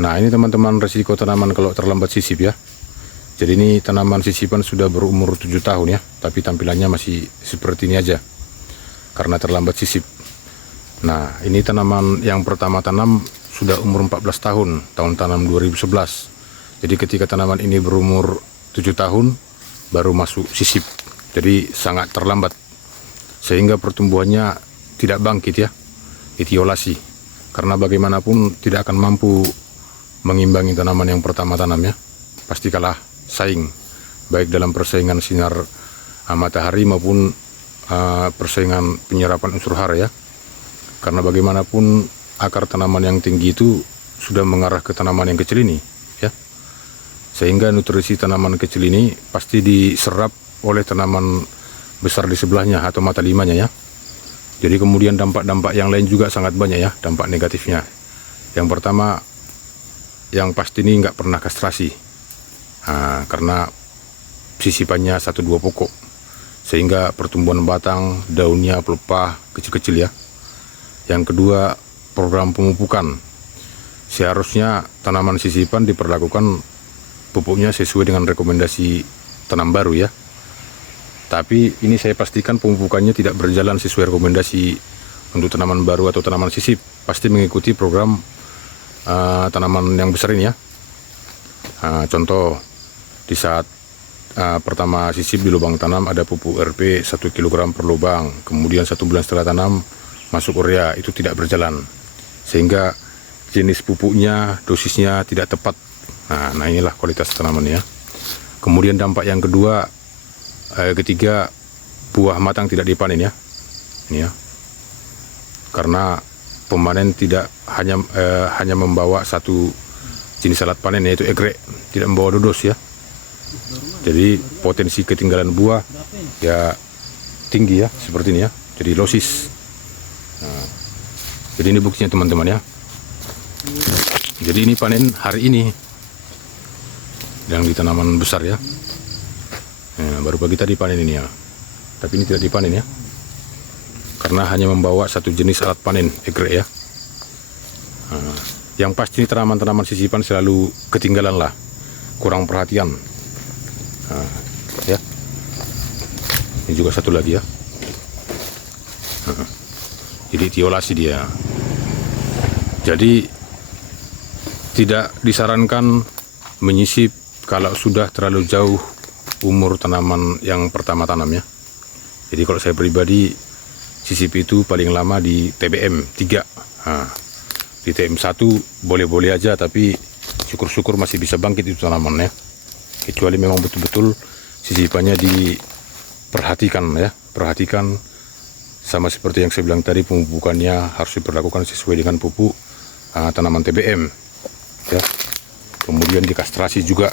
Nah, ini teman-teman resiko tanaman kalau terlambat sisip ya. Jadi ini tanaman sisipan sudah berumur 7 tahun ya, tapi tampilannya masih seperti ini aja karena terlambat sisip. Nah, ini tanaman yang pertama tanam sudah umur 14 tahun, tahun tanam 2011. Jadi ketika tanaman ini berumur 7 tahun baru masuk sisip. Jadi sangat terlambat. Sehingga pertumbuhannya tidak bangkit ya, etiolasi. Karena bagaimanapun tidak akan mampu mengimbangi tanaman yang pertama tanam ya. Pasti kalah saing, baik dalam persaingan sinar matahari maupun persaingan penyerapan unsur hara ya. Karena bagaimanapun akar tanaman yang tinggi itu sudah mengarah ke tanaman yang kecil ini ya. Sehingga nutrisi tanaman kecil ini pasti diserap oleh tanaman besar di sebelahnya atau mata limanya ya. Jadi kemudian dampak-dampak yang lain juga sangat banyak ya, dampak negatifnya. Yang pertama, yang pasti ini nggak pernah kastrasi. Nah, karena sisipannya 1-2 pokok. Sehingga pertumbuhan batang, daunnya, pelepah, kecil-kecil ya. Yang kedua, program pemupukan. Seharusnya tanaman sisipan diperlakukan pupuknya sesuai dengan rekomendasi tanam baru ya. Tapi ini saya pastikan pemupukannya tidak berjalan sesuai rekomendasi untuk tanaman baru atau tanaman sisip. Pasti mengikuti program tanaman yang besar ini ya. Contoh, di saat pertama sisip di lubang tanam ada pupuk RP 1 kg per lubang. Kemudian 1 bulan setelah tanam masuk urea, itu tidak berjalan. Sehingga jenis pupuknya, dosisnya tidak tepat. Nah inilah kualitas tanaman ya. Kemudian dampak yang kedua, ketiga, buah matang tidak dipanen ya. Ini ya. Karena pemanen tidak hanya membawa satu jenis alat panen yaitu egrek, tidak membawa dodos ya. Jadi potensi ketinggalan buah ya tinggi ya, seperti ini ya. Jadi losis. Nah, jadi ini buktinya teman-teman ya. Jadi ini panen hari ini yang di tanaman besar ya. Nah, baru pagi tadi panen ini ya. Tapi ini tidak dipanen ya. Karena hanya membawa satu jenis alat panen, egrek ya. Nah, yang pasti tanaman-tanaman sisipan selalu ketinggalan lah, kurang perhatian. Nah, ya. Ini juga satu lagi ya. Nah, jadi etiolasi dia. Jadi tidak disarankan menyisip kalau sudah terlalu jauh umur tanaman yang pertama tanam ya. Jadi kalau saya pribadi sisip itu paling lama di TBM 3. Nah, di TBM 1 boleh-boleh aja, tapi syukur-syukur masih bisa bangkit itu tanaman ya. Kecuali memang betul-betul sisipannya diperhatikan ya. Perhatikan sama seperti yang saya bilang tadi, pemupukannya harus diperlakukan sesuai dengan pupuk tanaman TBM ya. Kemudian dikastrasi juga